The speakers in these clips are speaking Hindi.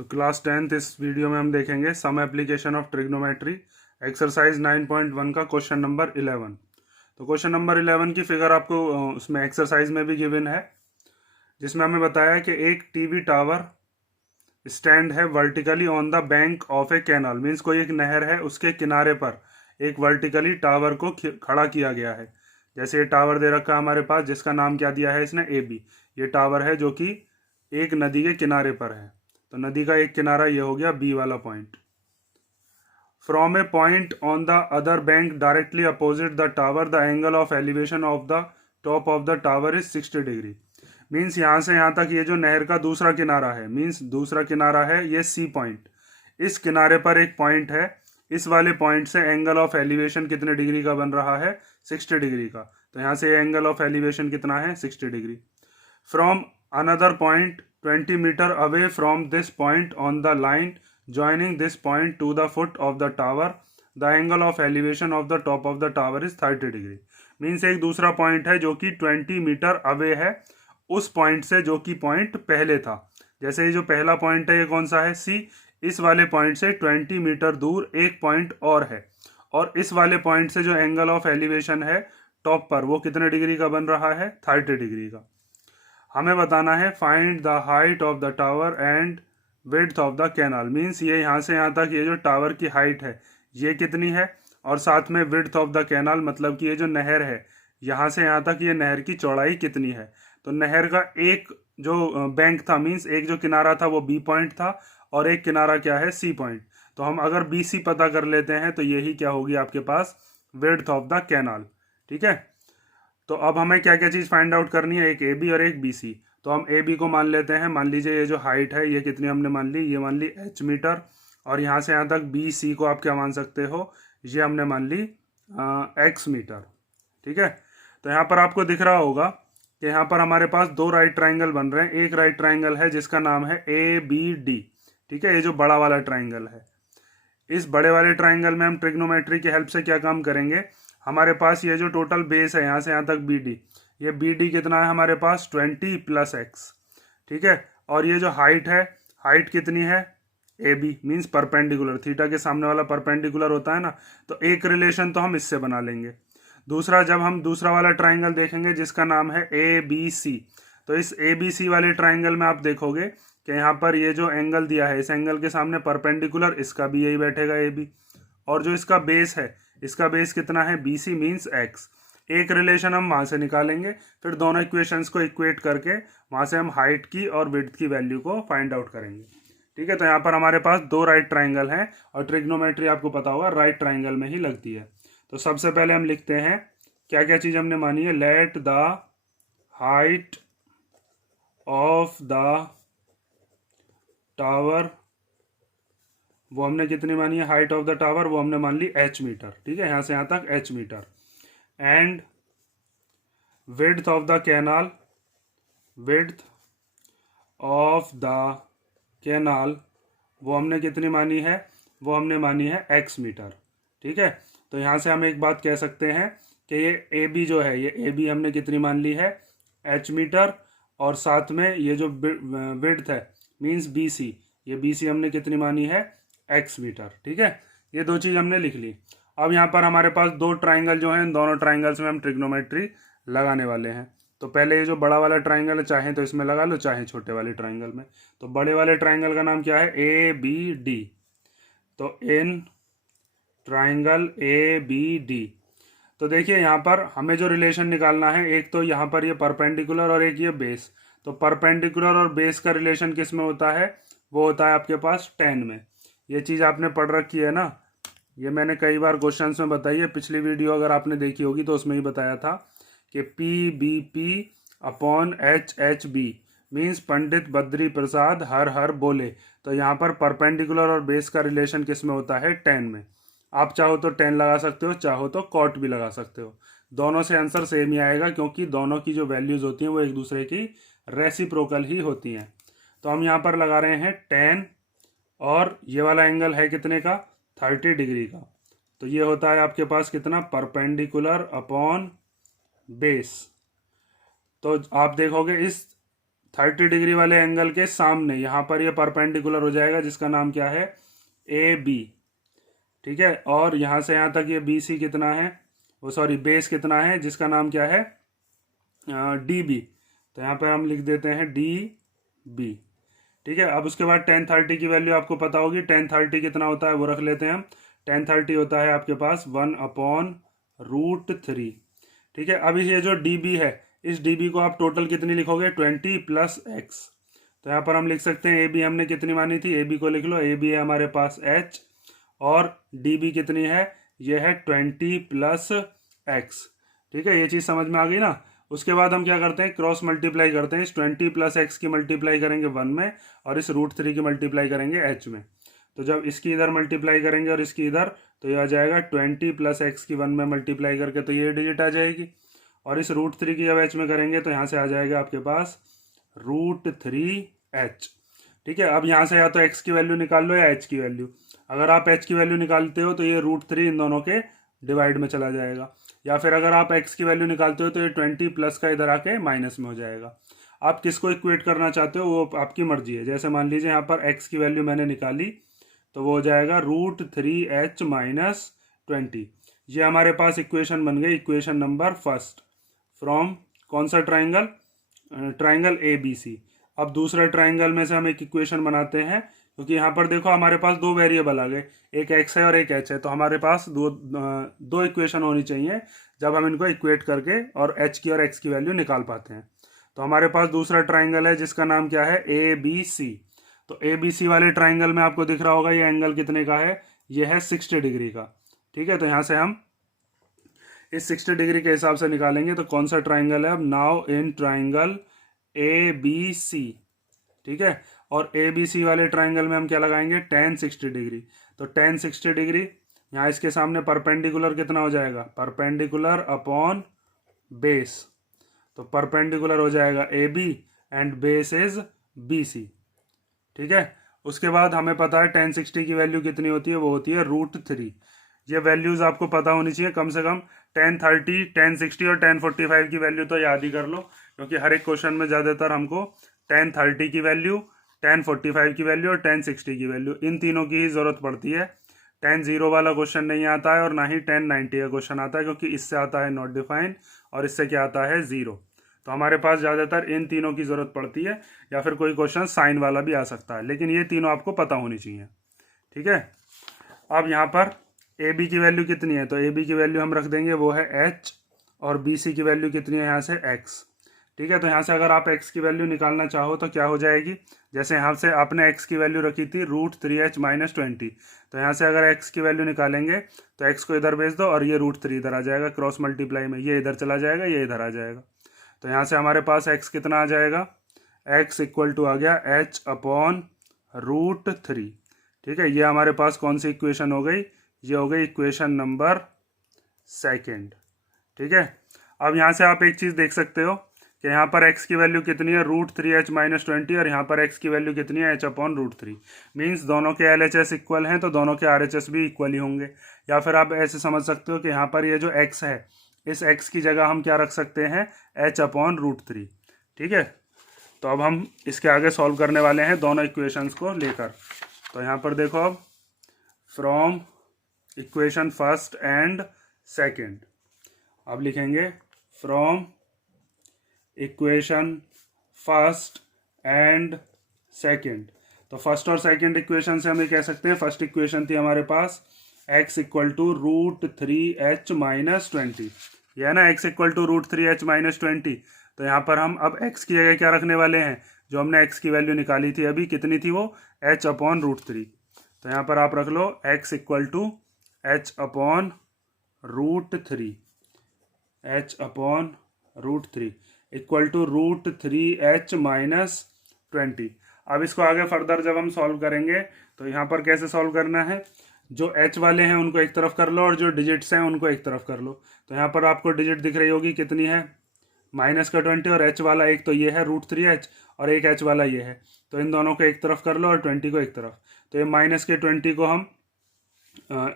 तो क्लास 10th इस वीडियो में हम देखेंगे some application of trigonometry exercise 9.1 का क्वेश्चन नंबर 11। तो क्वेश्चन नंबर 11 की फिगर आपको उसमें एक्सरसाइज में भी गिवन है, जिसमें हमें बताया है कि एक टीवी टावर स्टैंड है vertically on the bank of A canal. Means कोई एक नहर है, उसके किनारे पर एक वर्टिकली टावर को खड़ा किया गया है। जैसे ये टावर दे रखा है हमारे पास, जिसका नाम क्या दिया है इसने, ए बी। ये टावर है जो कि एक नदी के किनारे पर है। तो नदी का एक किनारा ये हो गया बी वाला point. From a point on the other bank directly opposite the tower the angle of elevation of the top of the tower is 60 degree. Means यहाँ से यहाँ तक ये जो नहर का दूसरा किनारा है, मीन्स दूसरा किनारा है ये सी पॉइंट। इस किनारे पर एक पॉइंट है, इस वाले पॉइंट से एंगल ऑफ एलिवेशन कितने डिग्री का बन रहा है, 60 डिग्री का। तो यहाँ से एंगल ऑफ एलिवेशन कितना है, 60 degree. From another point 20 metre away from this point on the line joining this point to the foot of the tower the angle of elevation of the top of the tower is 30 degree. Means एक दूसरा पॉइंट है जो कि 20 मीटर अवे है उस पॉइंट से जो कि पॉइंट पहले था। जैसे ये जो पहला पॉइंट है ये कौन सा है, सी। इस वाले पॉइंट से 20 मीटर दूर एक पॉइंट और है, और इस वाले पॉइंट से जो एंगल ऑफ एलिवेशन है टॉप पर वो कितने डिग्री का बन रहा है, 30 डिग्री का। हमें बताना है find the height of the tower and width of the canal. Means ये यहाँ से यहाँ तक ये जो टावर की हाइट है ये कितनी है, और साथ में विड्थ ऑफ द कैनाल मतलब कि ये जो नहर है यहाँ से यहाँ तक ये नहर की चौड़ाई कितनी है। तो नहर का एक जो बैंक था, मीन्स एक जो किनारा था वो बी पॉइंट था और एक किनारा क्या है, सी पॉइंट। तो हम अगर बी सी पता कर लेते हैं तो यही क्या होगी आपके पास, विड्थ ऑफ द कैनाल। ठीक है, तो अब हमें क्या क्या चीज़ फाइंड आउट करनी है, एक ए बी और एक बी सी। तो हम ए बी को मान लेते हैं। मान लीजिए ये जो हाइट है ये कितनी हमने मान ली, ये मान ली एच मीटर, और यहाँ से यहाँ तक बी सी को आप क्या मान सकते हो, ये हमने मान ली एक्स मीटर। ठीक है, तो यहाँ पर आपको दिख रहा होगा कि यहाँ पर हमारे पास दो राइट ट्राइंगल बन रहे हैं। एक राइट ट्राइंगल है जिसका नाम है ए बी डी। ठीक है, ये जो बड़ा वाला ट्राइंगल है, इस बड़े वाले ट्राइंगल में हम ट्रिग्नोमेट्री की हेल्प से क्या काम करेंगे, हमारे पास ये जो टोटल बेस है यहाँ से यहाँ तक बी डी, ये बी डी कितना है हमारे पास 20 + x। ठीक है, और ये जो हाइट है, हाइट कितनी है, A B. Means perpendicular, theta के सामने वाला परपेंडिकुलर होता है ना, तो एक रिलेशन तो हम इससे बना लेंगे। दूसरा, जब हम दूसरा वाला ट्राइंगल देखेंगे जिसका नाम है ए बी सी, तो इस ए बी सी वाले ट्राइंगल में आप देखोगे कि यहाँ पर ये जो एंगल दिया है इस एंगल के सामने परपेंडिकुलर, इसका भी यही बैठेगा ए बी। और जो इसका बेस है, इसका बेस कितना है, बी सी मीन्स एक्स। एक रिलेशन हम वहाँ से निकालेंगे, फिर दोनों इक्वेशंस को इक्वेट करके वहाँ से हम हाइट की और विड्थ की वैल्यू को फाइंड आउट करेंगे। ठीक है, तो यहाँ पर हमारे पास दो राइट ट्राइंगल हैं, और ट्रिग्नोमेट्री आपको पता होगा राइट ट्राइंगल में ही लगती है। तो सबसे पहले हम लिखते हैं क्या क्या चीज़ हमने मानी है। Let the height of the tower, वो हमने कितनी मानी है, हाइट ऑफ द टावर वो हमने मान ली एच मीटर। ठीक है, यहाँ से यहाँ तक H metre. And width of the canal, width of the canal वो हमने कितनी मानी है, वो हमने मानी है एक्स मीटर। ठीक है, तो यहाँ से हम एक बात कह सकते हैं कि ये ए बी जो है, ये ए बी हमने कितनी मान ली है, एच मीटर, और साथ में ये जो विड्थ है मीन्स बी सी, ये बी सी हमने कितनी मानी है, एक्स मीटर। ठीक है, ये दो चीज़ हमने लिख ली। अब यहाँ पर हमारे पास दो ट्राइंगल जो हैं, इन दोनों ट्राइंगल्स में हम ट्रिग्नोमेट्री लगाने वाले हैं। तो पहले ये जो बड़ा वाला ट्राइंगल है, चाहे तो इसमें लगा लो, चाहे छोटे वाले ट्राइंगल में। तो बड़े वाले ट्राइंगल का नाम क्या है, ए बी डी। तो in triangle A B D, तो देखिए यहाँ पर हमें जो रिलेशन निकालना है, एक तो यहाँ पर ये परपेंडिकुलर और एक ये बेस। तो परपेंडिकुलर और बेस का रिलेशन किस में होता है, वो होता है आपके पास tan में। ये चीज़ आपने पढ़ रखी है ना, ये मैंने कई बार क्वेश्चंस में बताई है। पिछली वीडियो अगर आपने देखी होगी तो उसमें ही बताया था कि P B P upon H H B means Pandit Badri Prasad हर हर बोले। तो यहाँ पर परपेंडिकुलर और बेस का रिलेशन किस में होता है, tan में। आप चाहो तो tan लगा सकते हो, चाहो तो cot भी लगा सकते हो। दोनों से आंसर सेम ही आएगा, क्योंकि दोनों की जो वैल्यूज होती हैं वो एक दूसरे की रेसिप्रोकल ही होती हैं। तो हम यहाँ पर लगा रहे हैं tan, और ये वाला एंगल है कितने का, 30 डिग्री का। तो ये होता है आपके पास कितना, परपेंडिकुलर अपॉन बेस। तो आप देखोगे इस 30 डिग्री वाले एंगल के सामने यहाँ पर ये परपेंडिकुलर हो जाएगा, जिसका नाम क्या है, ए बी। ठीक है, और यहाँ से यहाँ तक ये बी सी कितना है, वो सॉरी बेस कितना है, जिसका नाम क्या है, डी बी। तो यहाँ पर हम लिख देते हैं डी बी। ठीक है, अब उसके बाद tan 30 की वैल्यू आपको पता होगी। tan 30 कितना होता है वो रख लेते हैं हम। tan 30 होता है आपके पास 1/√3। ठीक है, अब ये जो डी बी है, इस डी बी को आप टोटल कितनी लिखोगे, 20 + x। तो यहाँ पर हम लिख सकते हैं ए बी हमने कितनी मानी थी, ए बी को लिख लो, ए बी है हमारे पास h, और डी बी कितनी है, ये है 20 + x। ठीक है, ये चीज़ समझ में आ गई ना। उसके बाद हम क्या करते हैं, क्रॉस मल्टीप्लाई करते हैं। इस 20 + x की मल्टीप्लाई करेंगे 1 में, और इस √3 की मल्टीप्लाई करेंगे h में। तो जब इसकी इधर मल्टीप्लाई करेंगे और इसकी इधर, तो ये आ जाएगा 20 + x की 1 में मल्टीप्लाई करके, तो ये डिजिट आ जाएगी। और इस √3 की जब h में करेंगे तो यहाँ से आ जाएगा आपके पास √3h। ठीक है, अब यहाँ से या तो x की वैल्यू निकाल लो या h की वैल्यू। अगर आप h की वैल्यू निकालते हो तो ये √3 इन दोनों के डिवाइड में चला जाएगा, या फिर अगर आप x की वैल्यू निकालते हो तो ये 20 प्लस का इधर आके माइनस में हो जाएगा। आप किसको इक्वेट करना चाहते हो वो आपकी मर्जी है। जैसे मान लीजिए यहाँ पर x की वैल्यू मैंने निकाली, तो वो हो जाएगा √3h - 20। ये हमारे पास इक्वेशन बन गई, इक्वेशन नंबर फर्स्ट फ्रॉम कौन सा triangle, triangle A B C. अब दूसरे ट्राइंगल में से हम एक इक्वेशन बनाते हैं, क्योंकि यहाँ पर देखो हमारे पास दो वेरिएबल आ गए, एक x है और एक h है, तो हमारे पास दो इक्वेशन होनी चाहिए जब हम इनको इक्वेट करके और h की और x की वैल्यू निकाल पाते हैं। तो हमारे पास दूसरा ट्राइंगल है जिसका नाम क्या है, ए बी सी। तो ए बी सी वाले ट्राइंगल में आपको दिख रहा होगा ये एंगल कितने का है, ये है 60 डिग्री का। ठीक है, तो यहाँ से हम इस 60 डिग्री के हिसाब से निकालेंगे तो कौन सा ट्राइंगल है, अब now in triangle A B C. ठीक है, और ए बी सी वाले ट्राइंगल में हम क्या लगाएंगे, tan 60 डिग्री। तो tan 60 डिग्री यहाँ इसके सामने परपेंडिकुलर कितना हो जाएगा, परपेंडिकुलर अपॉन बेस। तो परपेंडिकुलर हो जाएगा A B and base is B C. ठीक है, उसके बाद हमें पता है tan 60 की वैल्यू कितनी होती है, वो होती है √3। ये वैल्यूज आपको पता होनी चाहिए, कम से कम tan 30, tan 60 और tan 45 की वैल्यू तो याद ही कर लो, क्योंकि हर एक क्वेश्चन में ज़्यादातर हमको tan 30 की वैल्यू, tan 45 की वैल्यू और tan 60 की वैल्यू, इन तीनों की ही ज़रूरत पड़ती है। tan 0 वाला क्वेश्चन नहीं आता है और ना ही tan 90 का क्वेश्चन आता है, क्योंकि इससे आता है नॉट डिफाइन और इससे क्या आता है, 0। तो हमारे पास ज़्यादातर इन तीनों की ज़रूरत पड़ती है, या फिर कोई क्वेश्चन साइन वाला भी आ सकता है, लेकिन ये तीनों आपको पता होनी चाहिए। ठीक है, अब यहाँ पर ए बी की वैल्यू कितनी है, तो ए बी की वैल्यू हम रख देंगे वो है h, और बी सी की वैल्यू कितनी है यहाँ से x। ठीक है, तो यहाँ से अगर आप x की वैल्यू निकालना चाहो तो क्या हो जाएगी, जैसे यहाँ से आपने x की वैल्यू रखी थी √3h - 20, तो यहाँ से अगर x की वैल्यू निकालेंगे तो x को इधर भेज दो और ये √3 इधर आ जाएगा, क्रॉस मल्टीप्लाई में ये इधर चला जाएगा, ये इधर आ जाएगा। तो यहाँ से हमारे पास x कितना आ जाएगा, x इक्वल टू आ गया h/√3। ठीक है, ये हमारे पास कौन सी इक्वेशन हो गई, ये हो गई इक्वेशन नंबर सेकेंड। ठीक है, अब यहाँ से आप एक चीज़ देख सकते हो कि यहाँ पर x की वैल्यू कितनी है, √3h - 20, और यहाँ पर x की वैल्यू कितनी है, h/√3। मीन्स दोनों के LHS इक्वल हैं तो दोनों के RHS भी इक्वल ही होंगे। या फिर आप ऐसे समझ सकते हो कि यहाँ पर ये जो x है, इस x की जगह हम क्या रख सकते हैं, h/√3। ठीक है, तो अब हम इसके आगे सॉल्व करने वाले हैं दोनों इक्वेशंस को लेकर। तो यहाँ पर देखो, अब from equation first and second, अब लिखेंगे from equation first and second. तो फर्स्ट और सेकेंड इक्वेशन से हम ये कह सकते हैं, फर्स्ट इक्वेशन थी हमारे पास x इक्वल टू √3h - 20, यह है ना, x इक्वल टू √3h - 20। तो यहाँ पर हम अब x की जगह क्या रखने वाले हैं, जो हमने x की वैल्यु निकाली थी अभी, कितनी थी वो, h/√3। तो यहाँ पर आप रख लो x equal to h/√3, h/√3 equal to √3h - 20। अब इसको आगे फर्दर जब हम सॉल्व करेंगे तो यहाँ पर कैसे सॉल्व करना है, जो h वाले हैं उनको एक तरफ कर लो और जो डिजिट्स हैं उनको एक तरफ कर लो। तो यहाँ पर आपको डिजिट दिख रही होगी कितनी है, -20, और h वाला एक तो ये है √3h और एक h वाला ये है, तो इन दोनों को एक तरफ कर लो और 20 को एक तरफ। तो ये -20 को हम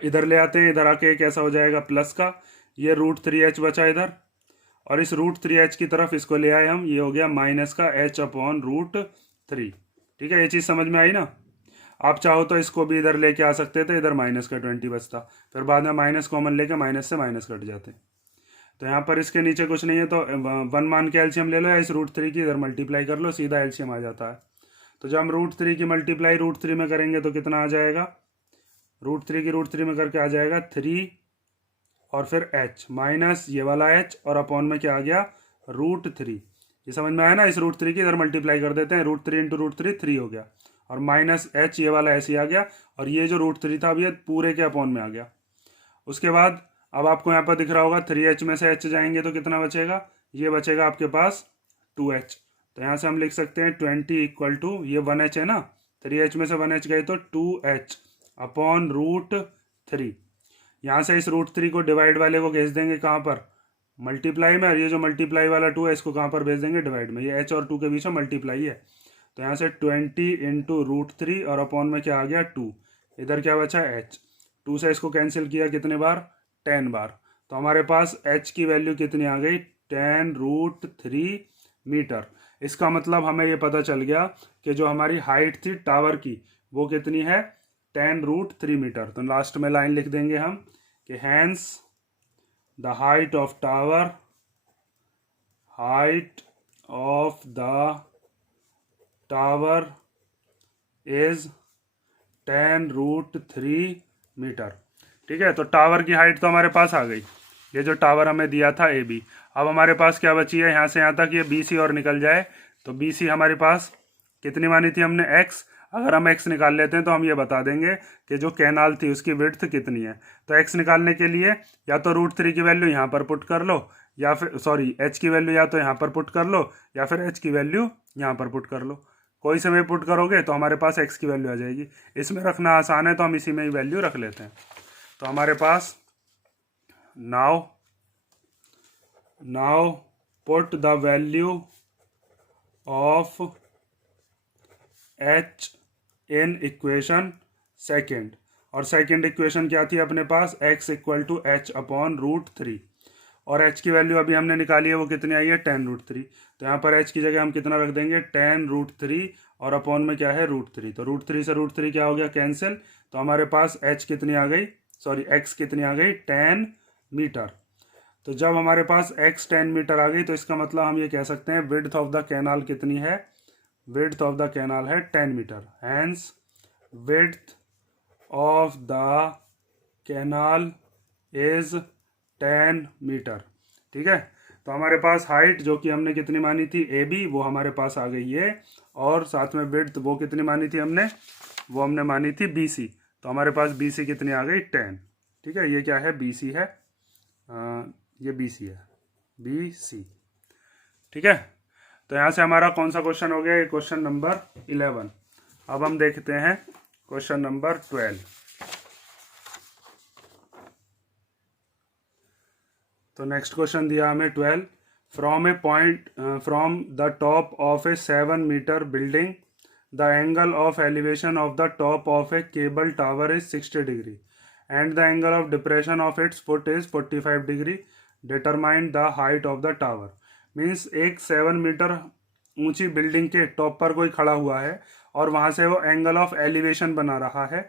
इधर ले आते हैं, इधर आके कैसा हो जाएगा, प्लस का, ये √3h बचा इधर, और इस √3h की तरफ इसको ले आए हम, ये हो गया माइनस का h/√3। ठीक है, ये चीज़ समझ में आई ना। आप चाहो तो इसको भी इधर लेके आ सकते थे, इधर माइनस का 20 बचता, फिर बाद में माइनस कॉमन लेके माइनस से माइनस कट जाते। तो यहाँ पर इसके नीचे कुछ नहीं है, तो 1 मान के एलसीएम ले लो या इस √3 की इधर मल्टीप्लाई कर लो, सीधा एलसीएम आ जाता है। तो जब हम √3 की मल्टीप्लाई √3 में करेंगे तो कितना आ जाएगा, √3 की √3 में करके आ जाएगा 3 और फिर h माइनस ये वाला h और अपॉन में क्या आ गया √3। ये समझ में आया ना, इस √3 की इधर मल्टीप्लाई कर देते हैं, √3 इंटू √3 3 हो गया, और माइनस h ये वाला ऐसे ही आ गया, और ये जो √3 था अब ये पूरे के अपॉन में आ गया। उसके बाद अब आपको यहाँ पर दिख रहा होगा 3h में से h जाएंगे तो कितना बचेगा, ये बचेगा आपके पास 2h। तो यहाँ से हम लिख सकते हैं 20 इक्वल टू, ये 1h है ना, 3h में से 1h गए तो 2h अपॉन √3। यहाँ से इस √3 को डिवाइड वाले को भेज देंगे कहाँ पर, मल्टीप्लाई में, और ये जो मल्टीप्लाई वाला 2 है इसको कहाँ पर भेज देंगे, डिवाइड में। ये h और 2 के बीच में मल्टीप्लाई है, तो यहाँ से 20 इंटू √3 और अपॉन में क्या आ गया 2, इधर क्या बचा h, 2 से इसको कैंसिल किया कितने बार, 10 बार। तो हमारे पास h की वैल्यू कितनी आ गई, 10√3 मीटर। इसका मतलब हमें ये पता चल गया कि जो हमारी हाइट थी टावर की वो कितनी है, 10√3 मीटर। तो लास्ट में लाइन लिख देंगे हम कि hence the height of tower, height of the tower is 10√3 metre. ठीक है, तो टावर की हाइट तो हमारे पास आ गई, ये जो टावर हमें दिया था AB। अब हमारे पास क्या बची है, यहाँ से यहाँ तक ये BC और निकल जाए, तो BC हमारे पास कितनी मानी थी हमने, x। अगर हम x निकाल लेते हैं तो हम ये बता देंगे कि जो कैनाल थी उसकी विड्थ कितनी है। तो x निकालने के लिए या तो √3 की वैल्यू यहाँ पर पुट कर लो, या फिर सॉरी h की वैल्यू या तो यहाँ पर पुट कर लो, या फिर h की वैल्यू यहाँ पर पुट कर लो। कोई से भी पुट करोगे तो हमारे पास x की वैल्यू आ जाएगी। इसमें रखना आसान है तो हम इसी में ही वैल्यू रख लेते हैं। तो हमारे पास now put the value of h in equation second, और सेकेंड इक्वेशन क्या थी अपने पास, x इक्वल टू h/√3, और h की वैल्यू अभी हमने निकाली है, वो कितनी आई है, 10√3। तो यहाँ पर h की जगह हम कितना रख देंगे, 10√3, और अपॉन में क्या है √3। तो √3 से √3 क्या हो गया, कैंसिल। तो हमारे पास h कितनी आ गई, सॉरी x कितनी आ गई, 10 मीटर। तो जब हमारे पास x 10 मीटर आ गई तो इसका मतलब हम ये कह सकते हैं विड्थ ऑफ द कैनाल कितनी है, विड्थ ऑफ द कैनाल है 10 metre. Hence width of the canal is 10 metre. ठीक है, तो हमारे पास हाइट जो कि हमने कितनी मानी थी AB, वो हमारे पास आ गई है, और साथ में विड्थ वो कितनी मानी थी हमने, वो हमने मानी थी BC। तो हमारे पास BC कितनी आ गई, 10। ठीक है, ये क्या है, BC है, ये BC है, BC। ठीक है, तो यहाँ से हमारा कौन सा क्वेश्चन हो गया, ये क्वेश्चन नंबर 11। अब हम देखते हैं क्वेश्चन नंबर 12। तो नेक्स्ट क्वेश्चन दिया हमें 12, from a point from the top of a 7 metre building the angle of elevation of the top of a cable tower is 60 degree and the angle of depression of its foot is 45 degree, determine the height of the tower. Means एक 7 मीटर ऊंची बिल्डिंग के टॉप पर कोई खड़ा हुआ है और वहां से वो एंगल ऑफ एलिवेशन बना रहा है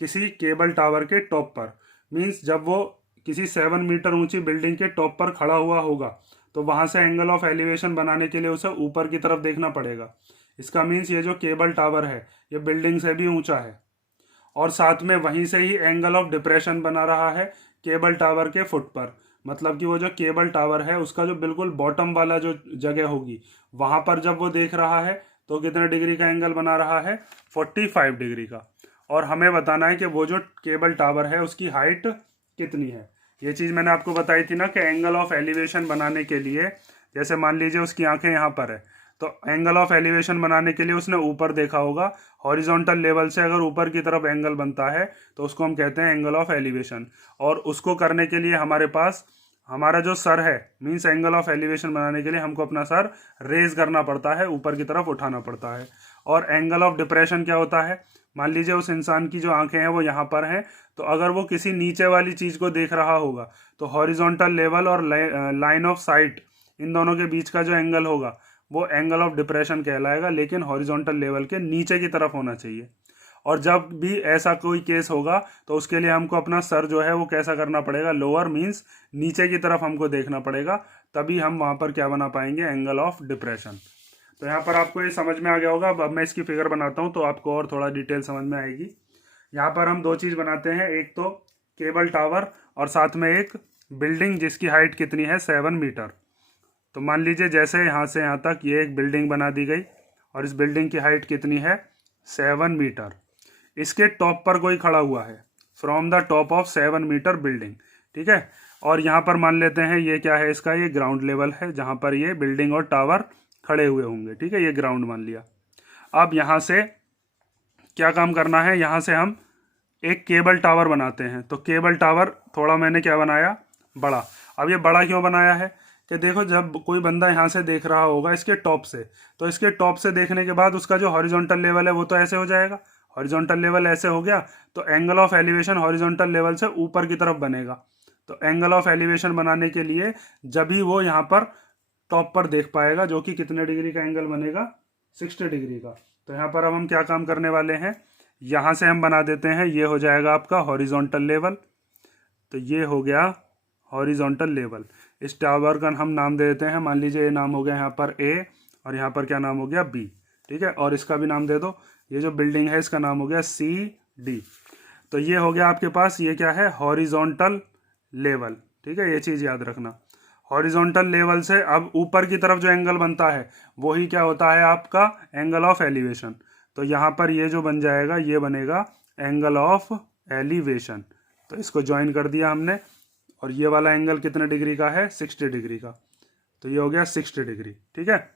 किसी केबल टावर के टॉप पर। मीन्स जब वो किसी 7 मीटर ऊंची बिल्डिंग के टॉप पर खड़ा हुआ होगा तो वहां से एंगल ऑफ एलिवेशन बनाने के लिए उसे ऊपर की तरफ देखना पड़ेगा। इसका मीन्स ये जो केबल टावर है ये बिल्डिंग से भी ऊंचा है, और साथ में वहीं से ही एंगल ऑफ डिप्रेशन बना रहा है केबल टावर के फुट पर। मतलब कि वो जो केबल टावर है उसका जो बिल्कुल बॉटम वाला जो जगह होगी वहां पर जब वो देख रहा है तो कितने डिग्री का एंगल बना रहा है, 45 डिग्री का। और हमें बताना है कि वो जो केबल टावर है उसकी हाइट कितनी है। ये चीज़ मैंने आपको बताई थी ना कि एंगल ऑफ एलिवेशन बनाने के लिए, जैसे मान लीजिए उसकी आंखें यहाँ पर है, तो एंगल ऑफ एलिवेशन बनाने के लिए उसने ऊपर देखा होगा, हॉरिजॉन्टल लेवल से अगर ऊपर की तरफ एंगल बनता है तो उसको हम कहते हैं एंगल ऑफ एलिवेशन। और उसको करने के लिए हमारे पास हमारा जो सर है, मीन्स एंगल ऑफ एलिवेशन बनाने के लिए हमको अपना सर रेज करना पड़ता है, ऊपर की तरफ उठाना पड़ता है। और एंगल ऑफ डिप्रेशन क्या होता है, मान लीजिए उस इंसान की जो आंखें हैं वो यहाँ पर हैं, तो अगर वो किसी नीचे वाली चीज़ को देख रहा होगा तो हॉरिजॉन्टल लेवल और लाइन ऑफ साइट इन दोनों के बीच का जो एंगल होगा वो एंगल ऑफ डिप्रेशन कहलाएगा, लेकिन हॉरिजॉन्टल लेवल के नीचे की तरफ होना चाहिए। और जब भी ऐसा कोई केस होगा तो उसके लिए हमको अपना सर जो है वो कैसा करना पड़ेगा, लोअर मीन्स नीचे की तरफ हमको देखना पड़ेगा, तभी हम वहाँ पर क्या बना पाएंगे, एंगल ऑफ डिप्रेशन। तो यहाँ पर आपको ये समझ में आ गया होगा। अब मैं इसकी फिगर बनाता हूँ तो आपको और थोड़ा डिटेल समझ में आएगी। यहाँ पर हम दो चीज़ बनाते हैं, एक तो केबल टावर और साथ में एक बिल्डिंग जिसकी हाइट कितनी है 7 मीटर। तो मान लीजिए जैसे यहाँ से यहाँ तक ये एक बिल्डिंग बना दी गई और इस बिल्डिंग की हाइट कितनी है 7 मीटर। इसके टॉप पर कोई खड़ा हुआ है, from the top of 7 metre building, ठीक है। और यहाँ पर मान लेते हैं ये क्या है, इसका ये ग्राउंड लेवल है जहाँ पर ये बिल्डिंग और टावर खड़े हुए होंगे, ठीक है, ये ग्राउंड मान लिया। अब यहाँ से क्या काम करना है, यहाँ से हम एक केबल टावर बनाते हैं। तो केबल टावर थोड़ा मैंने क्या बनाया, बड़ा। अब ये बड़ा क्यों बनाया है कि देखो जब कोई बंदा यहाँ से देख रहा होगा इसके टॉप से, तो इसके टॉप से देखने के बाद उसका जो हॉरिजॉन्टल लेवल है वो तो ऐसे हो जाएगा, हॉरिजॉन्टल लेवल ऐसे हो गया, तो angle of elevation horizontal level से ऊपर की तरफ बनेगा। तो एंगल ऑफ एलिवेशन बनाने के लिए जब ही वो यहाँ पर टॉप पर देख पाएगा, जो कि कितने डिग्री का एंगल बनेगा, 60 डिग्री का। तो यहाँ पर अब हम क्या काम करने वाले हैं, यहाँ से हम बना देते हैं, ये हो जाएगा आपका हॉरिजॉन्टल लेवल। तो ये हो गया हॉरिजॉन्टल लेवल। इस टावर का हम नाम दे देते हैं, मान लीजिए ये नाम हो गया यहाँ पर ए और यहाँ पर क्या नाम हो गया बी, ठीक है। और इसका भी नाम दे दो, ये जो बिल्डिंग है इसका नाम हो गया सी डी। तो ये हो गया आपके पास, ये क्या है, हॉरिजॉन्टल लेवल, ठीक है, ये चीज़ याद रखना। हॉरिजॉन्टल लेवल से अब ऊपर की तरफ जो एंगल बनता है वही क्या होता है आपका एंगल ऑफ एलिवेशन। तो यहाँ पर ये जो बन जाएगा ये बनेगा एंगल ऑफ एलिवेशन। तो इसको ज्वाइन कर दिया हमने, और ये वाला एंगल कितने डिग्री का है, 60 डिग्री का। तो ये हो गया 60 डिग्री, ठीक है।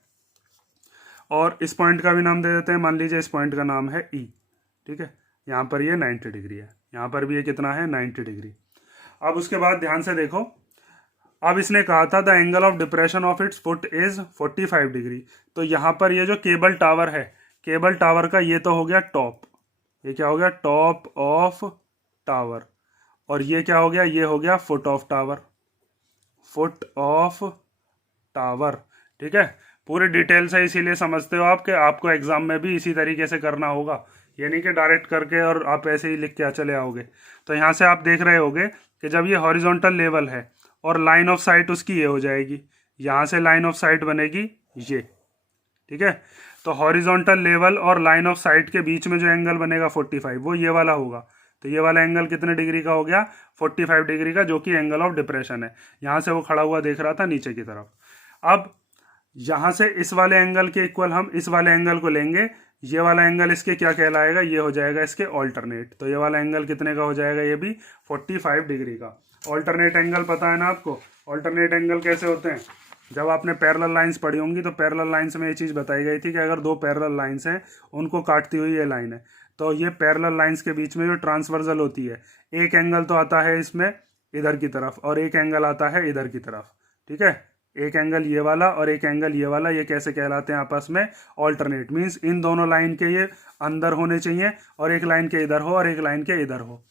और इस पॉइंट का भी नाम दे देते हैं, मान लीजिए इस पॉइंट का नाम है ई, ठीक है। यहाँ पर ये 90 डिग्री है, यहाँ पर भी ये कितना है, 90 डिग्री। अब उसके बाद ध्यान से देखो, अब इसने कहा था the angle of depression of its foot is 45 degree. तो यहाँ पर ये जो केबल टावर है, केबल टावर का ये तो हो गया टॉप, ये क्या हो गया, टॉप ऑफ टावर। और ये क्या हो गया, ये हो गया foot of tower, foot of tower, ठीक है। पूरी डिटेल से इसीलिए समझते हो आप कि आपको एग्जाम में भी इसी तरीके से करना होगा, ये नहीं कि डायरेक्ट करके और आप ऐसे ही लिख के चले आओगे। तो यहाँ से आप देख रहे होगे कि जब ये हॉरिजॉन्टल लेवल है और लाइन ऑफ साइट उसकी ये हो जाएगी, यहाँ से लाइन ऑफ साइट बनेगी ये, ठीक है। तो हॉरिजॉन्टल लेवल और लाइन ऑफ साइट के बीच में जो एंगल बनेगा 45, वो ये वाला होगा। तो ये वाला एंगल कितने डिग्री का हो गया, 45 डिग्री का, जो कि एंगल ऑफ डिप्रेशन है। यहाँ से वो खड़ा हुआ देख रहा था नीचे की तरफ। अब यहाँ से इस वाले एंगल के इक्वल हम इस वाले एंगल को लेंगे, ये वाला एंगल इसके क्या कहलाएगा, ये हो जाएगा इसके ऑल्टरनेट। तो ये वाला एंगल कितने का हो जाएगा, ये भी 45 डिग्री का। ऑल्टरनेट एंगल पता है ना आपको, ऑल्टरनेट एंगल कैसे होते हैं, जब आपने पैरेलल लाइंस पढ़ी होंगी तो पैरेलल लाइंस में ये चीज़ बताई गई थी कि अगर दो पैरेलल लाइंस हैं उनको काटती हुई ये लाइन है, तो ये पैरेलल लाइंस के बीच में जो ट्रांसवर्सल होती है, एक एंगल तो आता है इसमें इधर की तरफ और एक एंगल आता है इधर की तरफ, ठीक है। एक एंगल ये वाला और एक एंगल ये वाला, ये कैसे कहलाते हैं आपस में, ऑल्टरनेट। मीन्स इन दोनों लाइन के ये अंदर होने चाहिए और एक लाइन के इधर हो और एक लाइन के इधर हो,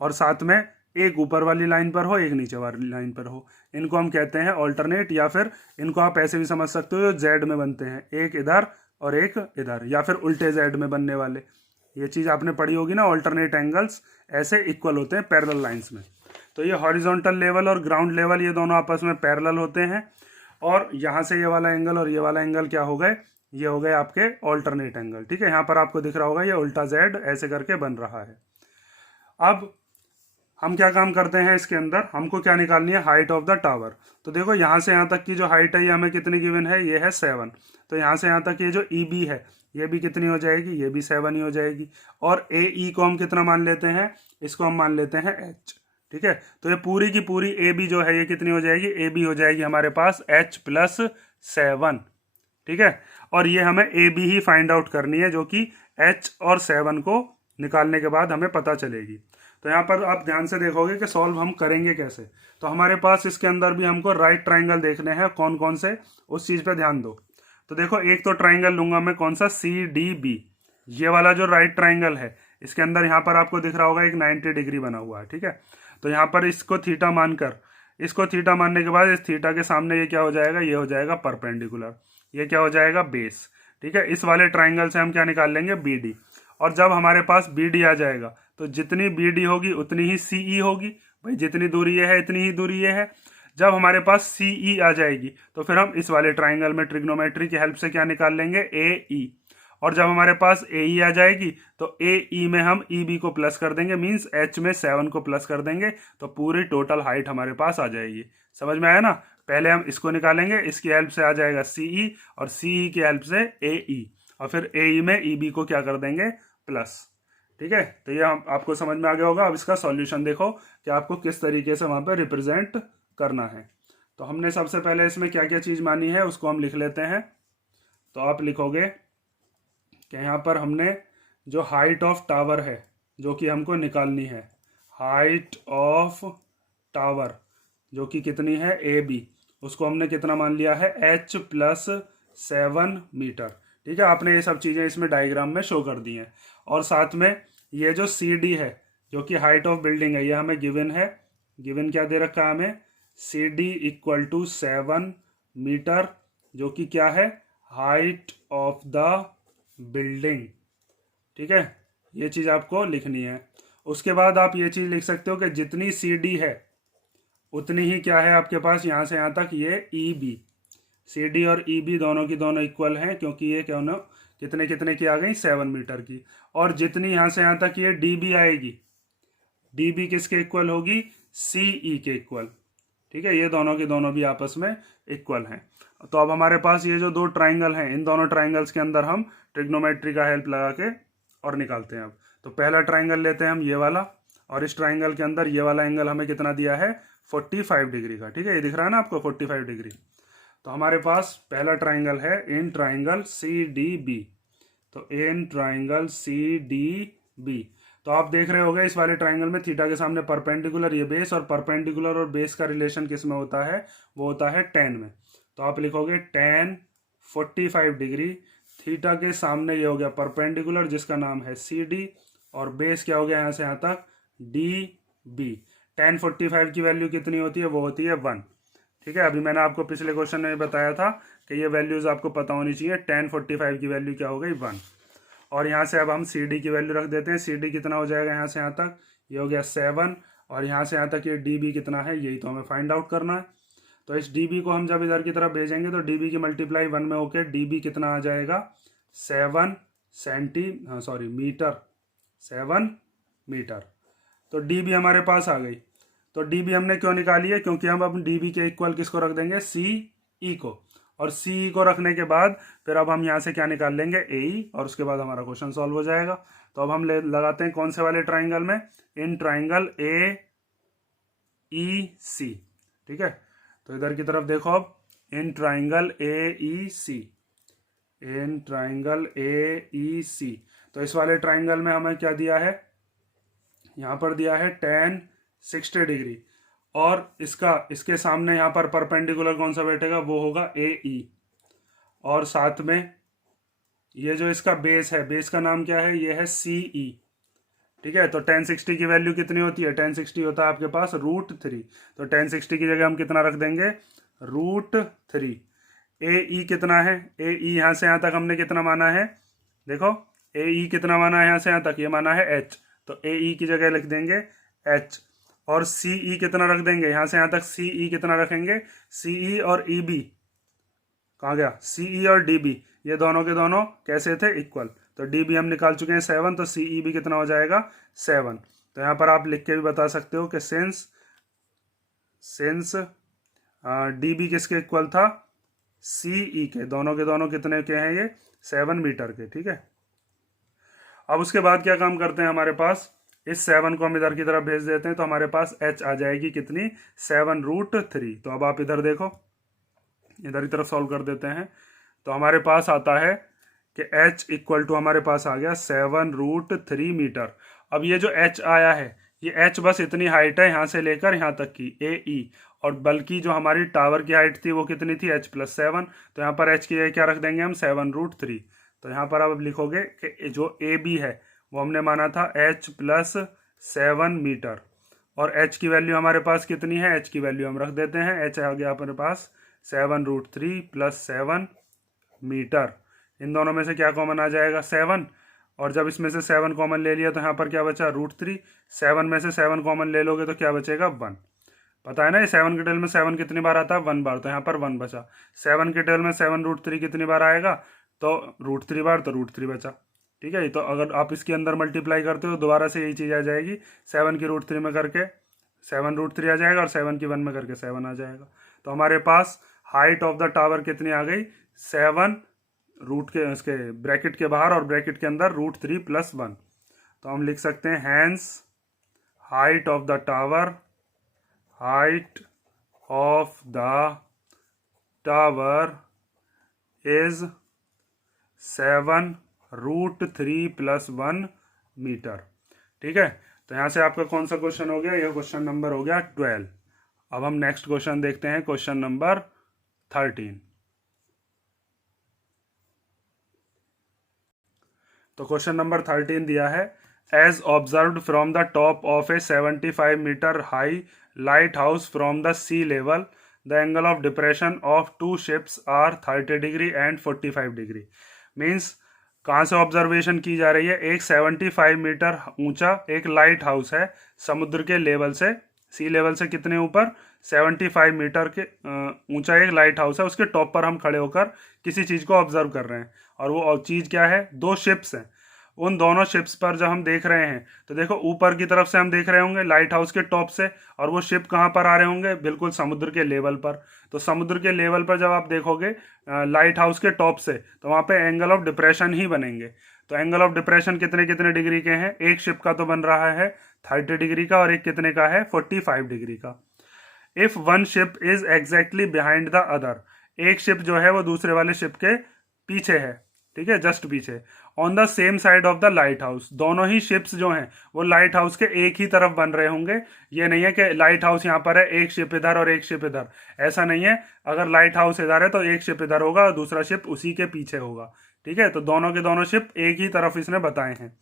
और साथ में एक ऊपर वाली लाइन पर हो एक नीचे वाली लाइन पर हो। इनको हम कहते हैं ऑल्टरनेट, या फिर इनको आप ऐसे भी समझ सकते हो जो जेड में बनते हैं, एक इधर और एक इधर, या फिर उल्टे जेड में बनने वाले। ये चीज़ आपने पढ़ी होगी ना, ऑल्टरनेट एंगल्स ऐसे इक्वल होते हैं पैरेलल लाइंस में। तो ये हॉरिजॉन्टल लेवल और ग्राउंड लेवल ये दोनों आपस में पैरेलल होते हैं, और यहाँ से ये वाला एंगल और ये वाला एंगल क्या हो गए, ये हो गए आपके ऑल्टरनेट एंगल, ठीक है। यहाँ पर आपको दिख रहा होगा ये उल्टा जेड ऐसे करके बन रहा है। अब हम क्या काम करते हैं, इसके अंदर हमको क्या निकालनी है, हाइट ऑफ द टावर। तो देखो यहाँ से यहाँ तक की जो हाइट है ये हमें कितनी गिवन है, ये है 7। तो यहाँ से यहाँ तक ये जो ई बी है ये भी कितनी हो जाएगी, ये भी 7 ही हो जाएगी। और ए ई को हम कितना मान लेते हैं, इसको हम मान लेते हैं एच, ठीक है। तो ये पूरी की पूरी ए बी जो है ये कितनी हो जाएगी, ए बी हो जाएगी हमारे पास H+7, ठीक है। और ये हमें ए बी ही फाइंड आउट करनी है, जो कि H और 7 को निकालने के बाद हमें पता चलेगी। तो यहाँ पर आप ध्यान से देखोगे कि सॉल्व हम करेंगे कैसे। तो हमारे पास इसके अंदर भी हमको राइट ट्राइंगल देखने हैं, कौन कौन से, उस चीज़ पे ध्यान दो। तो देखो एक तो ट्राइंगल लूंगा मैं, कौन सा, CDB। ये वाला जो राइट ट्राइंगल है इसके अंदर यहाँ पर आपको दिख रहा होगा एक 90 डिग्री बना हुआ है, ठीक है। तो यहाँ पर इसको थीटा मानकर इसको थीटा मानने के बाद इस थीटा के सामने ये क्या हो जाएगा, ये हो जाएगा परपेंडिकुलर, ये क्या हो जाएगा, बेस। ठीक है, इस वाले ट्राइंगल से हम क्या निकाल लेंगे, बी डी। और जब हमारे पास बी डी आ जाएगा तो जितनी बी डी होगी उतनी ही सी ई होगी। भाई जितनी दूरी ये है इतनी ही दूरी ये है। जब हमारे पास सी ई आ जाएगी तो फिर हम इस वाले ट्राइंगल में ट्रिग्नोमेट्री की हेल्प से क्या निकाल लेंगे, ए ई। और जब हमारे पास ए ई आ जाएगी तो ए ई में हम ई बी को प्लस कर देंगे, मीन्स एच में 7 को प्लस कर देंगे, तो पूरी टोटल हाइट हमारे पास आ जाएगी। समझ में आया ना। पहले हम इसको निकालेंगे, इसकी हेल्प से आ जाएगा सी ई, और सी ई की हेल्प से ए ई, और फिर ए ई में ई बी को क्या कर देंगे, प्लस। ठीक है, तो ये आपको समझ में आ गया होगा। अब इसका सॉल्यूशन देखो कि आपको किस तरीके से वहां पे रिप्रेजेंट करना है। तो हमने सबसे पहले इसमें क्या क्या चीज मानी है उसको हम लिख लेते हैं। तो आप लिखोगे कि यहाँ पर हमने जो हाइट ऑफ टावर है जो कि हमको निकालनी है, हाइट ऑफ टावर जो कि कितनी है, ए बी, उसको हमने कितना मान लिया है, h प्लस 7 मीटर। ठीक है, आपने ये सब चीज़ें इसमें डायग्राम में शो कर दी हैं। और साथ में ये जो सी डी है जो कि हाइट ऑफ बिल्डिंग है, ये हमें गिवन है। गिवन क्या दे रखा है हमें, C D equal to 7 metre, जो कि क्या है, हाइट ऑफ द बिल्डिंग। ठीक है, ये चीज़ आपको लिखनी है। उसके बाद आप ये चीज़ लिख सकते हो कि जितनी सी डी है उतनी ही क्या है आपके पास यहाँ से यहाँ तक ये ई बी। सी डी और ई बी दोनों की दोनों इक्वल हैं, क्योंकि ये क्या ना कितने कितने की आ गई, 7 मीटर की। और जितनी यहाँ से यहाँ तक ये डी बी आएगी, डी बी किसके इक्वल होगी, सी ई के इक्वल। ठीक है, ये दोनों की दोनों भी आपस में इक्वल हैं। तो अब हमारे पास ये जो दो ट्राइंगल हैं, इन दोनों ट्राइंगल्स के अंदर हम ट्रिग्नोमेट्री का हेल्प लगा के और निकालते हैं। अब तो पहला ट्राइंगल लेते हैं हम, ये वाला, और इस ट्राइंगल के अंदर ये वाला एंगल हमें कितना दिया है, 45 डिग्री का। ठीक है, ये दिख रहा है ना आपको 45 डिग्री। तो हमारे पास पहला ट्राइंगल है in triangle C D B. तो in triangle C D B, तो आप देख रहे होगे इस वाले ट्राइंगल में थीटा के सामने परपेंडिकुलर ये बेस, और परपेंडिकुलर और बेस का रिलेशन किस में होता है, वो होता है tan में। तो आप लिखोगे tan 45 डिग्री, थीटा के सामने ये हो गया परपेंडिकुलर जिसका नाम है सी डी, और बेस क्या हो गया यहाँ से यहाँ तक डी बी। tan 45 की वैल्यू कितनी होती है, वो होती है 1। ठीक है, अभी मैंने आपको पिछले क्वेश्चन में बताया था कि ये वैल्यूज आपको पता होनी चाहिए। tan 45 की वैल्यू क्या हो गई, 1। और यहाँ से अब हम सी डी की वैल्यू रख देते हैं। सी डी कितना हो जाएगा यहाँ से यहाँ तक, ये हो गया 7, और यहाँ से यहाँ तक ये डी बी कितना है, यही तो हमें फाइंड आउट करना है। तो इस डी बी को हम जब इधर की तरफ भेजेंगे तो डी बी की मल्टीप्लाई 1 में होके डी बी कितना आ जाएगा, 7 मीटर, 7 मीटर। तो डी बी हमारे पास आ गई। तो डी बी हमने क्यों निकाली है, क्योंकि हम अब डी बी के इक्वल किसको रख देंगे, सी ई को। और सी ई को रखने के बाद फिर अब हम यहाँ से क्या निकाल लेंगे, ए ई, और उसके बाद हमारा क्वेश्चन सॉल्व हो जाएगा। तो अब हम लगाते हैं कौन से वाले ट्राइंगल में, इन ट्राइंगल ए ई सी। ठीक है, तो इधर की तरफ देखो अब, इन ट्राइंगल ए ई सी, इन ट्राइंगल ए ई सी। तो इस वाले ट्राइंगल में हमें क्या दिया है, यहाँ पर दिया है tan 60 डिग्री, और इसके सामने यहाँ पर परपेंडिकुलर कौन सा बैठेगा, वो होगा ए ई। और साथ में ये जो इसका बेस है, बेस का नाम क्या है, ये है सी ई। ठीक है, तो tan 60 की वैल्यू कितनी होती है, tan 60 होता है आपके पास √3। तो tan 60 की जगह हम कितना रख देंगे, √3। ए ई कितना है, ए ई यहाँ से यहाँ तक हमने कितना माना है, देखो ए ई कितना माना है, यहाँ से यहाँ तक ये माना है h, तो ए ई की जगह लिख देंगे h। और सी ई कितना रख देंगे, यहाँ से यहाँ तक सी ई कितना रखेंगे, सी ई और ई बी कहाँ गया, सी ई और डी बी, ये दोनों के दोनों कैसे थे, इक्वल। तो डी बी हम निकाल चुके हैं 7, तो सी ई भी कितना हो जाएगा, 7। तो यहाँ पर आप लिख के भी बता सकते हो कि सिंस डी बी किसके इक्वल था, सी ई के दोनों कितने के हैं, ये 7 मीटर के। ठीक है, अब उसके बाद क्या काम करते हैं, हमारे पास इस 7 को हम इधर की तरफ भेज देते हैं, तो हमारे पास h आ जाएगी कितनी, 7√3। तो अब आप इधर देखो, इधर की तरफ सॉल्व कर देते हैं। तो हमारे पास आता है कि h इक्वल टू हमारे पास आ गया 7√3 मीटर। अब ये जो h आया है, ये h बस इतनी हाइट है यहाँ से लेकर यहाँ तक की ए ई, और बल्कि जो हमारी टावर की हाइट थी वो कितनी थी, h + 7। तो यहाँ पर h की जगह क्या रख देंगे हम, 7√3। तो यहाँ पर आप लिखोगे कि जो ए बी है वो हमने माना था h + 7 मीटर, और h की वैल्यू हमारे पास कितनी है, h की वैल्यू हम रख देते हैं, h आ गया हमारे पास 7√3 + 7 मीटर। इन दोनों में से क्या कॉमन आ जाएगा, 7, और जब इसमें से 7 कॉमन ले लिया तो यहाँ पर क्या बचा, √3। 7 में से 7 कॉमन ले लोगे तो क्या बचेगा, 1। पता है ना, ये 7 के टेल में 7 कितनी बार आता है, 1 बार, तो यहाँ पर 1 बचा। 7 के टेल में 7√3 कितनी बार आएगा, तो √3 बार, तो √3 बचा। ठीक है, तो अगर आप इसके अंदर मल्टीप्लाई करते हो दोबारा से यही चीज़ आ जाएगी, 7 की √3 में करके 7√3 आ जाएगा, और 7 की 1 में करके 7 आ जाएगा। तो हमारे पास हाइट ऑफ द टावर कितनी आ गई, 7, रूट के उसके ब्रैकेट के बाहर और ब्रैकेट के अंदर √3 + 1। तो हम लिख सकते हैं hence height of the tower, height of the tower is 7√3 + 1 metre. ठीक है, तो यहाँ से आपका कौन सा क्वेश्चन हो गया, यह क्वेश्चन नंबर हो गया 12। अब हम नेक्स्ट क्वेश्चन देखते हैं, क्वेश्चन नंबर 13। तो क्वेश्चन नंबर 13 दिया है, as observed from the top of a 75 metre high lighthouse from the sea level the angle of depression of 2 ships are 30 degree and 45 degree. Means कहाँ से ऑब्जर्वेशन की जा रही है, एक 75 मीटर ऊंचा एक लाइट हाउस है, समुद्र के लेवल से, सी लेवल से कितने ऊपर, 75 मीटर के ऊंचा एक लाइट हाउस है, उसके टॉप पर हम खड़े होकर किसी चीज़ को ऑब्जर्व कर रहे हैं। और वो चीज़ क्या है, 2 शिप्स हैं। उन दोनों शिप्स पर जब हम देख रहे हैं तो देखो ऊपर की तरफ से हम देख रहे होंगे लाइट हाउस के टॉप से, और वो शिप कहाँ पर आ रहे होंगे, बिल्कुल समुद्र के लेवल पर। तो समुद्र के लेवल पर जब आप देखोगे लाइट हाउस के टॉप से, तो वहाँ पे एंगल ऑफ डिप्रेशन ही बनेंगे। तो एंगल ऑफ डिप्रेशन कितने कितने डिग्री के हैं, एक शिप का तो बन रहा है 30 डिग्री का, और एक कितने का है, 45 डिग्री का। If one ship is exactly behind the other, एक शिप जो है वो दूसरे वाले शिप के पीछे है, ठीक है, जस्ट पीछे। On the same side of the light house, दोनों ही शिप्स जो हैं वो लाइट हाउस के एक ही तरफ बन रहे होंगे। ये नहीं है कि लाइट हाउस यहाँ पर है, एक शिप इधर और एक शिप इधर, ऐसा नहीं है। अगर लाइट हाउस इधर है तो एक शिप इधर होगा और दूसरा शिप उसी के पीछे होगा। ठीक है, तो दोनों के दोनों शिप एक ही तरफ इसने बताए हैं।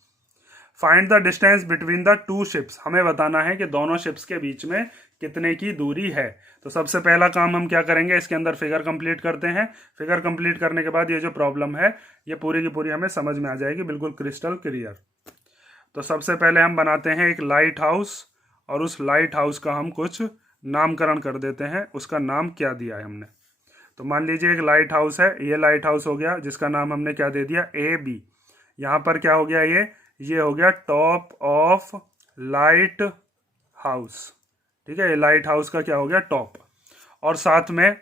Find the distance between the 2 ships, हमें बताना है कि दोनों शिप्स के बीच में कितने की दूरी है। तो सबसे पहला काम हम क्या करेंगे, इसके अंदर फिगर कंप्लीट करते हैं। फिगर कंप्लीट करने के बाद ये जो प्रॉब्लम है ये पूरी की पूरी हमें समझ में आ जाएगी, बिल्कुल क्रिस्टल क्लियर। तो सबसे पहले हम बनाते हैं एक लाइट हाउस, और उस लाइट हाउस का हम कुछ नामकरण कर देते हैं। उसका नाम क्या दिया है हमने, तो मान लीजिए एक लाइट हाउस है, ये लाइट हाउस हो गया, जिसका नाम हमने क्या दे दिया, AB। यहाँ पर क्या हो गया, ये हो गया टॉप ऑफ लाइट हाउस। ठीक है, ये लाइट हाउस का क्या हो गया, टॉप। और साथ में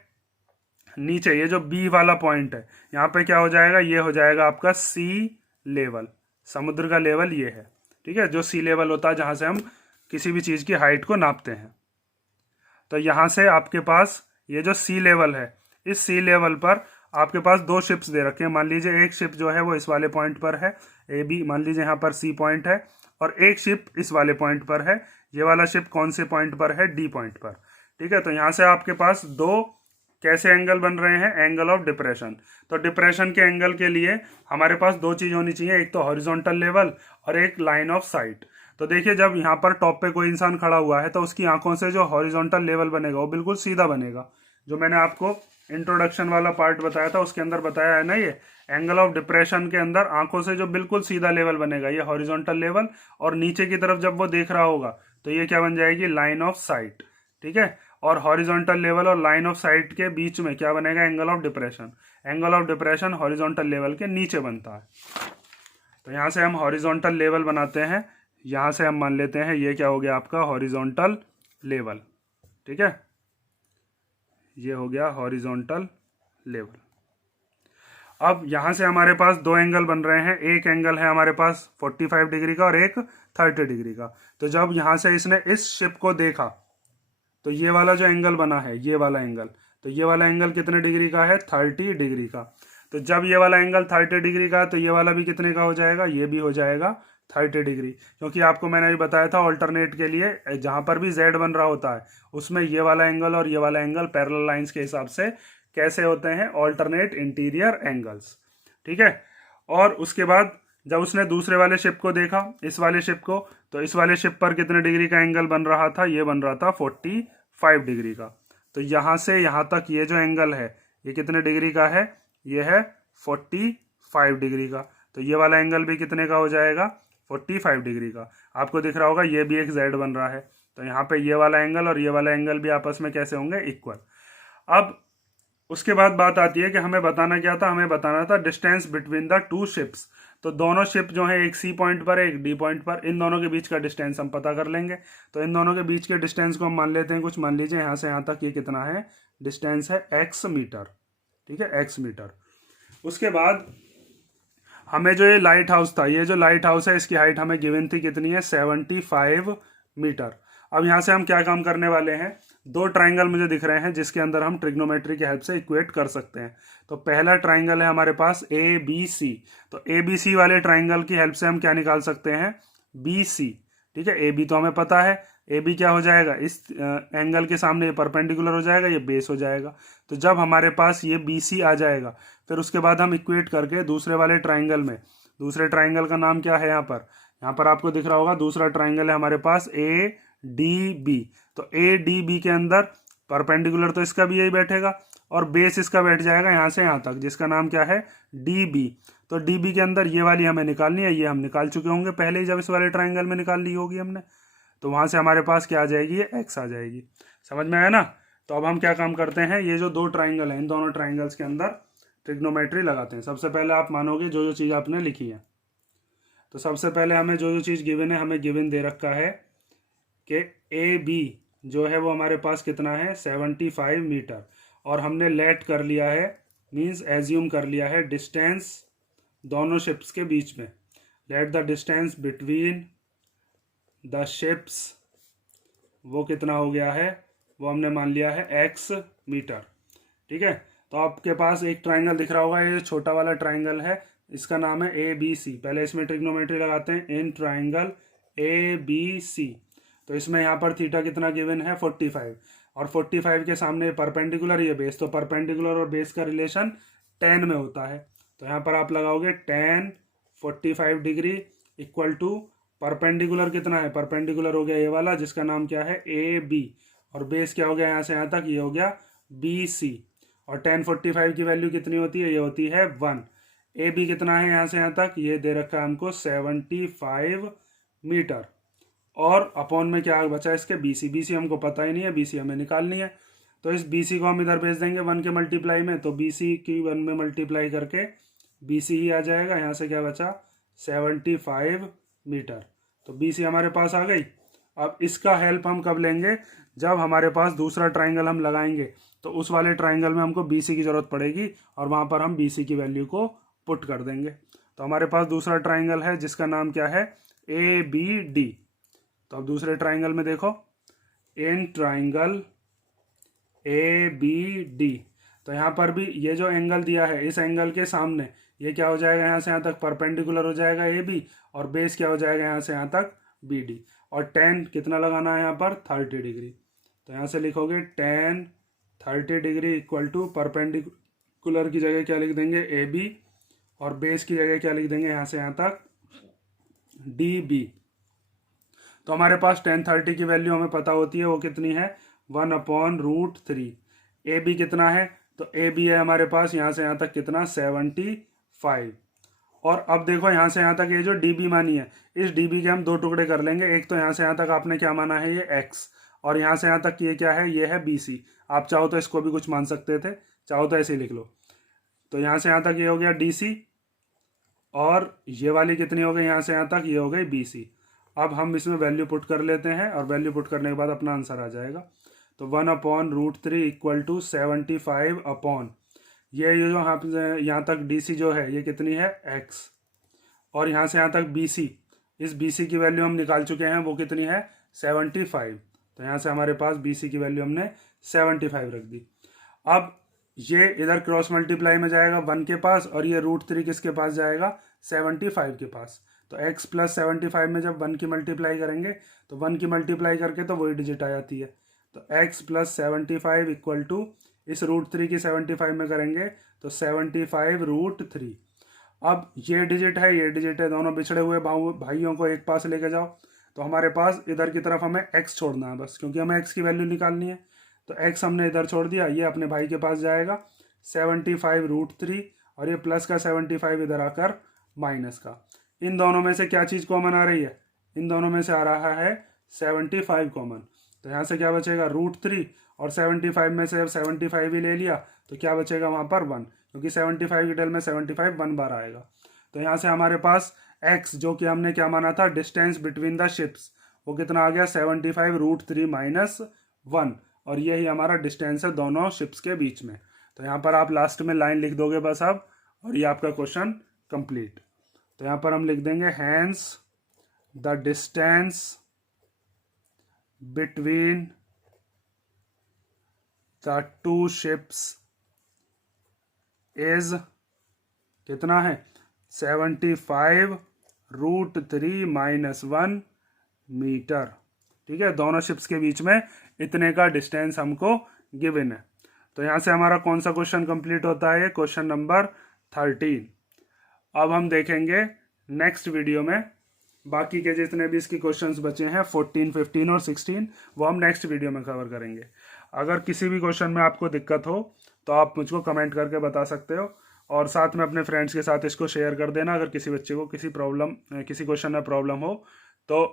नीचे ये जो B वाला पॉइंट है, यहाँ पे क्या हो जाएगा, ये हो जाएगा आपका सी लेवल, समुद्र का लेवल ये है। ठीक है, जो सी लेवल होता है जहाँ से हम किसी भी चीज़ की हाइट को नापते हैं। तो यहाँ से आपके पास ये जो सी लेवल है, इस सी लेवल पर आपके पास 2 शिप्स दे रखे हैं। मान लीजिए एक शिप जो है वो इस वाले पॉइंट पर है AB, मान लीजिए यहाँ पर C पॉइंट है, और एक शिप इस वाले पॉइंट पर है। ये वाला शिप कौन से पॉइंट पर है, D पॉइंट पर। ठीक है, तो यहाँ से आपके पास 2 कैसे एंगल बन रहे हैं, एंगल ऑफ डिप्रेशन। तो डिप्रेशन के एंगल के लिए हमारे पास 2 चीज़ होनी चाहिए, एक तो हॉरिजॉन्टल लेवल और एक लाइन ऑफ साइट। तो देखिए, जब यहाँ पर टॉप पे कोई इंसान खड़ा हुआ है तो उसकी आंखों से जो हॉरिजॉन्टल लेवल बनेगा वो बिल्कुल सीधा बनेगा। जो मैंने आपको इंट्रोडक्शन वाला पार्ट बताया था उसके अंदर बताया है ना, ये एंगल ऑफ डिप्रेशन के अंदर आंखों से जो बिल्कुल सीधा लेवल बनेगा ये हॉरिजॉन्टल लेवल, और नीचे की तरफ जब वो देख रहा होगा तो ये क्या बन जाएगी, लाइन ऑफ साइट। ठीक है, और हॉरिजॉन्टल लेवल और लाइन ऑफ साइट के बीच में क्या बनेगा, angle of depression. Angle of depression horizontal level के नीचे बनता है। तो यहाँ से हम हॉरिजॉन्टल लेवल बनाते हैं, यहाँ से हम मान लेते हैं ये क्या हो गया आपका हॉरिजॉन्टल लेवल। ठीक है, ये हो गया हॉरिजॉन्टल लेवल। अब यहाँ से हमारे पास 2 एंगल बन रहे हैं, एक एंगल है हमारे पास 45 डिग्री का और एक 30 डिग्री का। तो जब यहाँ से इसने इस शिप को देखा तो ये वाला जो एंगल बना है, ये वाला एंगल, तो ये वाला एंगल कितने डिग्री का है, 30 डिग्री का। तो जब ये वाला एंगल 30 डिग्री का है तो ये वाला भी कितने का हो जाएगा, ये भी हो जाएगा 30 डिग्री। क्योंकि आपको मैंने भी बताया था ऑल्टरनेट के लिए जहाँ पर भी Z बन रहा होता है उसमें ये वाला एंगल और ये वाला एंगल पैरेलल लाइंस के हिसाब से कैसे होते हैं, ऑल्टरनेट इंटीरियर एंगल्स। ठीक है, और उसके बाद जब उसने दूसरे वाले शिप को देखा, इस वाले शिप को, तो इस वाले शिप पर कितने डिग्री का एंगल बन रहा था, ये बन रहा था 45 डिग्री का। तो यहाँ से यहाँ तक ये जो एंगल है ये कितने डिग्री का है, ये है 45 डिग्री का। तो ये वाला एंगल भी कितने का हो जाएगा, 45 डिग्री का। आपको दिख रहा होगा ये भी एक जेड बन रहा है। तो यहाँ पे ये वाला एंगल और ये वाला एंगल भी आपस में कैसे होंगे, इक्वल। अब उसके बाद बात आती है कि हमें बताना क्या था, हमें बताना था distance between the two ships. तो दोनों शिप जो है, एक सी पॉइंट पर है, एक डी पॉइंट पर, इन दोनों के बीच का डिस्टेंस हम पता कर लेंगे। तो इन दोनों के बीच के डिस्टेंस को हम मान लेते हैं कुछ, मान लीजिए यहाँ से यहाँ तक ये कितना है, डिस्टेंस है x मीटर, ठीक है, x मीटर। उसके बाद हमें जो ये लाइट हाउस था, ये जो लाइट हाउस है इसकी हाइट हमें गिवन थी, कितनी है, 75 मीटर। अब यहाँ से हम क्या काम करने वाले हैं, दो ट्राइंगल मुझे दिख रहे हैं जिसके अंदर हम ट्रिग्नोमेट्री की हेल्प से इक्वेट कर सकते हैं। तो पहला ट्राइंगल है हमारे पास ए बी सी। तो ए बी सी वाले ट्राइंगल की हेल्प से हम क्या निकाल सकते हैं, बी सी, ठीक है। ए बी तो हमें पता है, ए बी क्या हो जाएगा, इस एंगल के सामने ये परपेंडिकुलर हो जाएगा, ये बेस हो जाएगा। तो जब हमारे पास ये बी सी आ जाएगा, फिर उसके बाद हम इक्वेट करके दूसरे वाले ट्राइंगल में, दूसरे ट्राइंगल का नाम क्या है यहाँ पर आपको दिख रहा होगा, दूसरा ट्राइंगल है हमारे पास ए डी बी। तो ए डी बी के अंदर परपेंडिकुलर तो इसका भी यही बैठेगा और बेस इसका बैठ जाएगा यहाँ से यहाँ तक, जिसका नाम क्या है, डी बी। तो डी बी के अंदर ये वाली हमें निकालनी है, ये हम निकाल चुके होंगे पहले ही, जब इस वाले ट्राइंगल में निकाल ली होगी हमने। तो वहां से हमारे पास क्या आ जाएगी, ये एक्स आ जाएगी। समझ में आया ना। तो अब हम क्या काम करते हैं, ये जो दो ट्राइंगल है, इन दोनों ट्राइंगल्स के अंदर ट्रिग्नोमेट्री लगाते हैं। सबसे पहले आप मानोगे जो जो चीज़ आपने लिखी है, तो सबसे पहले हमें जो जो चीज़ गिवन है, हमें गिवन दे रखा है कि ए बी जो है वो हमारे पास कितना है, 75 मीटर। और हमने लेट कर लिया है, मीन्स एज्यूम कर लिया है डिस्टेंस दोनों शिप्स के बीच में। Let the distance between the ships, वो कितना हो गया है, वो हमने मान लिया है x मीटर, ठीक है। तो आपके पास एक ट्राइंगल दिख रहा होगा, ये छोटा वाला ट्राइंगल है, इसका नाम है ए बी सी। पहले इसमें ट्रिग्नोमेट्री लगाते हैं, इन ट्राइंगल ए बी सी। तो इसमें यहाँ पर थीटा कितना गिवन है, 45, और 45 के सामने परपेंडिकुलर ये बेस, तो परपेंडिकुलर और बेस का रिलेशन tan में होता है। तो यहाँ पर आप लगाओगे tan 45 degree equal to perpendicular कितना है, परपेंडिकुलर हो गया ये वाला जिसका नाम क्या है, ए बी, और बेस क्या हो गया यहाँ से यहाँ तक, ये हो गया बी सी। और tan 45 की वैल्यू कितनी होती है, ये होती है 1। ए बी कितना है यहाँ से यहाँ तक, ये दे रखा है हमको 75 मीटर। और अपॉन में क्या बचा इसके, बी सी। बी सी हमको पता ही नहीं है, बी सी हमें निकालनी है। तो इस बी सी को हम इधर भेज देंगे 1 के मल्टीप्लाई में, तो बी सी की 1 में मल्टीप्लाई करके बी सी ही आ जाएगा। यहाँ से क्या बचा, 75 मीटर। तो बी सी हमारे पास आ गई। अब इसका हेल्प हम कब लेंगे, जब हमारे पास दूसरा ट्राइंगल हम लगाएंगे, तो उस वाले ट्राइंगल में हमको बी सी की ज़रूरत पड़ेगी और वहाँ पर हम बी सी की वैल्यू को पुट कर देंगे। तो हमारे पास दूसरा ट्राइंगल है जिसका नाम क्या है, ए बी डी। तो अब दूसरे ट्राइंगल में देखो, in triangle A B D, तो यहाँ पर भी ये जो एंगल दिया है, इस एंगल के सामने ये क्या हो जाएगा, यहाँ से यहाँ तक परपेंडिकुलर हो जाएगा ए बी, और बेस क्या हो जाएगा यहाँ से यहाँ तक बी डी। और tan कितना लगाना है यहाँ पर, 30 डिग्री। तो यहाँ से लिखोगे tan 30 degree equal to perpendicular की जगह क्या लिख देंगे, ए बी, और बेस की जगह क्या लिख देंगे यहाँ से यहाँ तक डी बी। तो हमारे पास tan 30 की वैल्यू हमें पता होती है, वो कितनी है, 1/√3। ए बी कितना है, तो ए बी है हमारे पास यहाँ से यहाँ तक कितना, 75। और अब देखो यहाँ से यहाँ तक ये जो डी बी मानी है, इस डी बी के हम दो टुकड़े कर लेंगे। एक तो यहाँ से यहाँ तक आपने क्या माना है, ये एक्स, और यहाँ से यहाँ तक ये क्या है, ये है बी सी। आप चाहो तो इसको भी कुछ मान सकते थे, चाहो तो ऐसे ही लिख लो। तो यहाँ से यहाँ तक ये हो गया डी सी, और ये वाली कितनी हो गई, यहाँ से यहाँ तक ये हो गई बी सी। अब हम इसमें वैल्यू पुट कर लेते हैं, और वैल्यू पुट करने के बाद अपना आंसर आ जाएगा। तो 1/√3 इक्वल टू 75 अपॉन ये जो यहाँ तक डी सी जो है ये कितनी है, एक्स, और यहाँ से यहाँ तक बी सी, इस बी सी की वैल्यू हम निकाल चुके हैं, वो कितनी है, 75। तो यहाँ से हमारे पास बी सी की वैल्यू हमने 75 रख दी। अब ये इधर क्रॉस मल्टीप्लाई में जाएगा 1 के पास, और ये √3 किसके पास जाएगा, 75 के पास। तो x + 75 में जब 1 की मल्टीप्लाई करेंगे, तो 1 की मल्टीप्लाई करके तो वही डिजिट आ जाती है। तो x + 75 इक्वल टू इस √3 की 75 में करेंगे तो 75 √3। अब ये डिजिट है, ये डिजिट है, दोनों बिछड़े हुए भाइयों को एक पास लेके जाओ, तो हमारे पास इधर की तरफ हमें x छोड़ना है बस, क्योंकि हमें x की वैल्यू निकालनी है। तो x हमने इधर छोड़ दिया, ये अपने भाई के पास जाएगा 75√3, और ये प्लस का 75 इधर आकर माइनस का। इन दोनों में से क्या चीज़ कॉमन आ रही है? इन दोनों में से आ रहा है 75 कॉमन। तो यहाँ से क्या बचेगा? √3, और 75 में से अब 75 ही ले लिया, तो क्या बचेगा वहाँ पर? 1, क्योंकि 75 की टेल में 75 1 बार आएगा। तो यहाँ से हमारे पास x, जो कि हमने क्या माना था, डिस्टेंस बिटवीन द शिप्स, वो कितना आ गया? 75√3 माइनस 1, और यही हमारा डिस्टेंस है दोनों शिप्स के बीच में। तो यहाँ पर आप लास्ट में लाइन लिख दोगे बस अब, और ये आपका क्वेश्चन कंप्लीट। तो यहाँ पर हम लिख देंगे hence the distance between the two ships is कितना है? 75√3 माइनस 1 मीटर। ठीक है, दोनों शिप्स के बीच में इतने का डिस्टेंस हमको गिवन है। तो यहाँ से हमारा कौन सा क्वेश्चन कंप्लीट होता है? Question number 13। अब हम देखेंगे नेक्स्ट वीडियो में बाकी के जितने भी इसकी क्वेश्चंस बचे हैं 14, 15 और 16, वो हम नेक्स्ट वीडियो में कवर करेंगे। अगर किसी भी क्वेश्चन में आपको दिक्कत हो तो आप मुझको कमेंट करके बता सकते हो, और साथ में अपने फ्रेंड्स के साथ इसको शेयर कर देना। अगर किसी बच्चे को किसी क्वेश्चन में प्रॉब्लम हो तो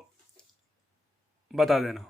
बता देना।